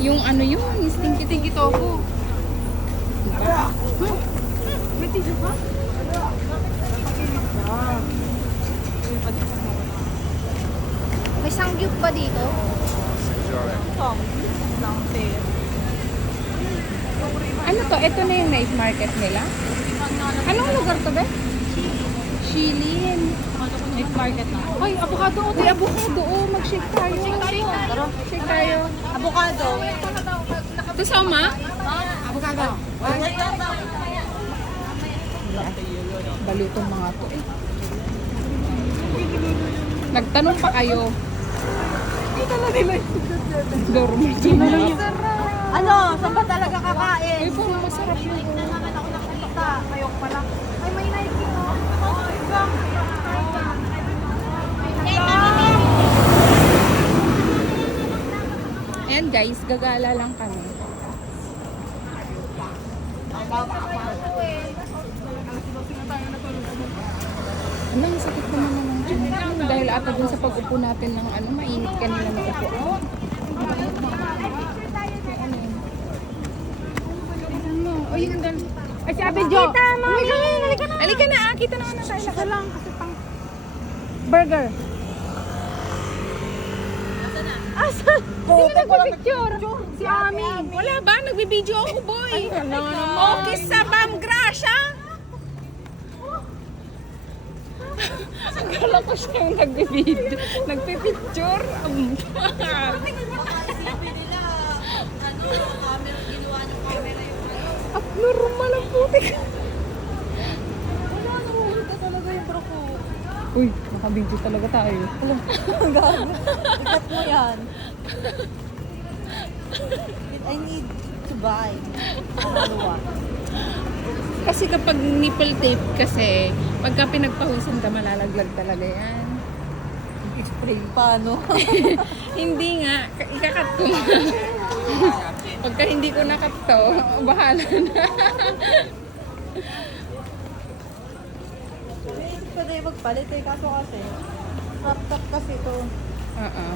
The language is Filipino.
Yung ano yun, stinky tofu. Diba? May tissue pa? May sangyup ba dito? Ano to? Ito na yung night market nila? Anong lugar to ba? Shilin. Night market na. Ay, avocado. May avocado. Oh, mag-shake tayo. Tara. Shake tayo. Avocado. Ito sama? Avocado. Baliw tong mga to eh. Nagtanong pa kayo. Dormir to mga. Ano? Saan ba talaga kakain? Ay, parang masarap yun. naman ako nakikita. Ayok pala. Ay, may Nike mo. Ayan guys, gagala lang kami. Anong sakit naman ng tiyan. Dahil ata dun sa pag-upo natin ng ano, mainit kanila na upo. Oh, yun ang dal- Ay, si Ate Jo! Halika na, kita naman na tayo. Ito lang kasi pang... Burger. Asan? Sino nagpipicture? Si Ami. Wala ba? Nagbibideo ako, boy. Okay sa Ma'am Gracia. Akala ko siya yung nagbibideo. Nagpipicture. Abnormal ang putik. Wala, nahuhulta talaga yung bro ko. Uy, nakabideo talaga tayo. Ang gago. Ikat mo yan. I need to buy. Ano? Kasi kapag nipple tape kasi, pagka pinagpawisan ka, malalaglag talaga yan. Spray. Paano? Hindi nga, ikakat ko. Pagka hindi ko nakat to, bahala na. Pwede magpalit eh. Kaso kasi, crop top kasi ito. Oo.